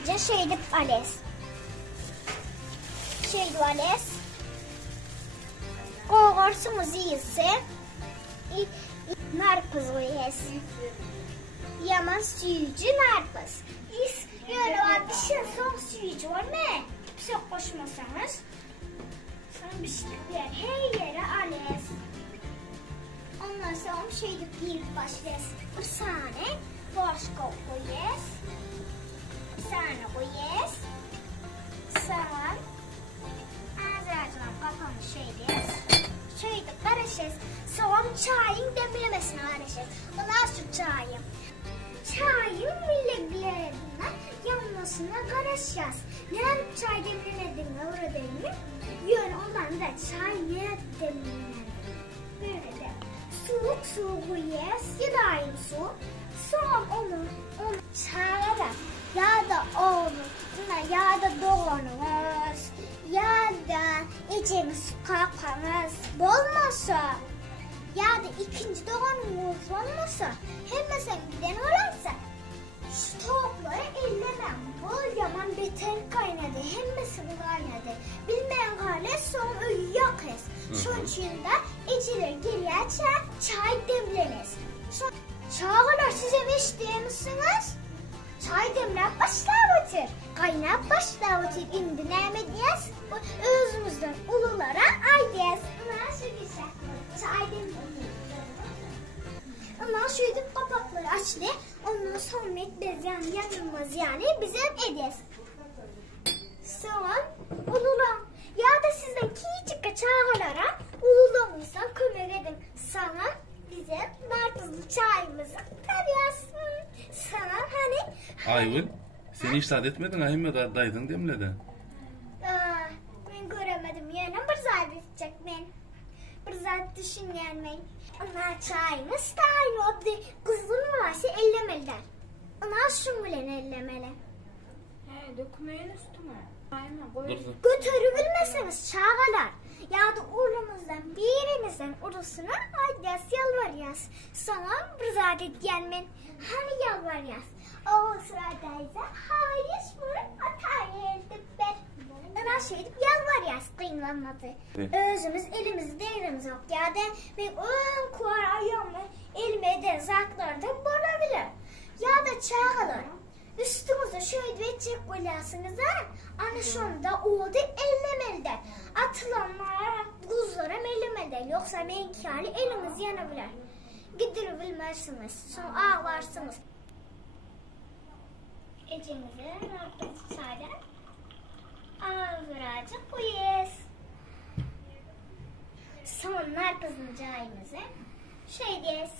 önce şey edip ales. Şey edip ales. Qoğursunuz iyisi. Narpız koyasın. Yaman suyucu narpız. Böyle var bir şey son suyucu var mı? Bir şey koşmasanız. Sonra bir şey her yere ales. Ondan sonra şey edip girip başlayız. Bir saniye. Başka koyuz. Sana koyuz. Sonra ağzına kapanı şeydeyiz. Şeyde karışırız. Sonra çayın demlemesine karışırız. Ondan sonra çayın. Çayın bileklerine yanmasına karışacağız. Neden çay demlenediğine orada değil mi? Yani ondan da çay ne demlenir? Böyle de. Soğuk su koyuyoruz. Ya da aynı su. Sonra onu çaya da ya da ya da doğranız ya da içiniz kakanız olmasa ya da ikinci doğranız olmasa hem sen giden olarsa şu tavukları ellemem. Bu yaman beter kaynadı. Hem kaynadı. Bilmeyen hale son yakız. Şu içinde içilir geriye çay demlenir. Çağlar size içtiği misiniz? Çay demlenip başlavatır. Kaynap başlavatır. İndi ne diyez? Özümüzden ululara ay diyez. Bunlar şu güzel. Çay demlenir. Ondan şu edip kapakları açtı. Ondan sonra biz yani yanılmaz yani bizim edez. Sonra ululam. Ya da sizden küçük çağlara ululamızdan kömek edin. Sana bize narpızlı çayımızı tarıyorsun. Sana hani... Ayvın, sen hiç tadı etmedin, ahime daydın demledin. Ben göremedim yani bir zat edecek ben. Bir zat düşünen ben. Onlar çayımız da aynı oldu. Kızın varsa ellemeliler. Onlar şungulen ellemeli. He, dökmeyin üstüme. Götürülmeseniz çağalar. Ya da oğlumuzdan birinizden orasına aydas yalvarıyaz. Sana bir zat edeceğim ben. Hani yalvarıyaz. O sıradaysa hayır mı? Atay elde ben. Ona şey edip yalvarıyaz. Kıyınlanmadı. Özümüz elimizi değerimiz yok. Ya da ben o kuvar ayağımı elime eden zatlarda bulabilir. Ya da çağalar. Üstümüzde şöyle verecek koyarsınız ha. Hani şunda oldu ellemelidir. Atılanlara, buzlara ellemelidir. Yoksa menkali elimiz yanabilir. Gidirebilmezsiniz. Sonra ağlarsınız. Ecemizi ne yaptık çaydan? Birazcık koyuyoruz. Sonra narpızın çayımızı şey diyeceğiz.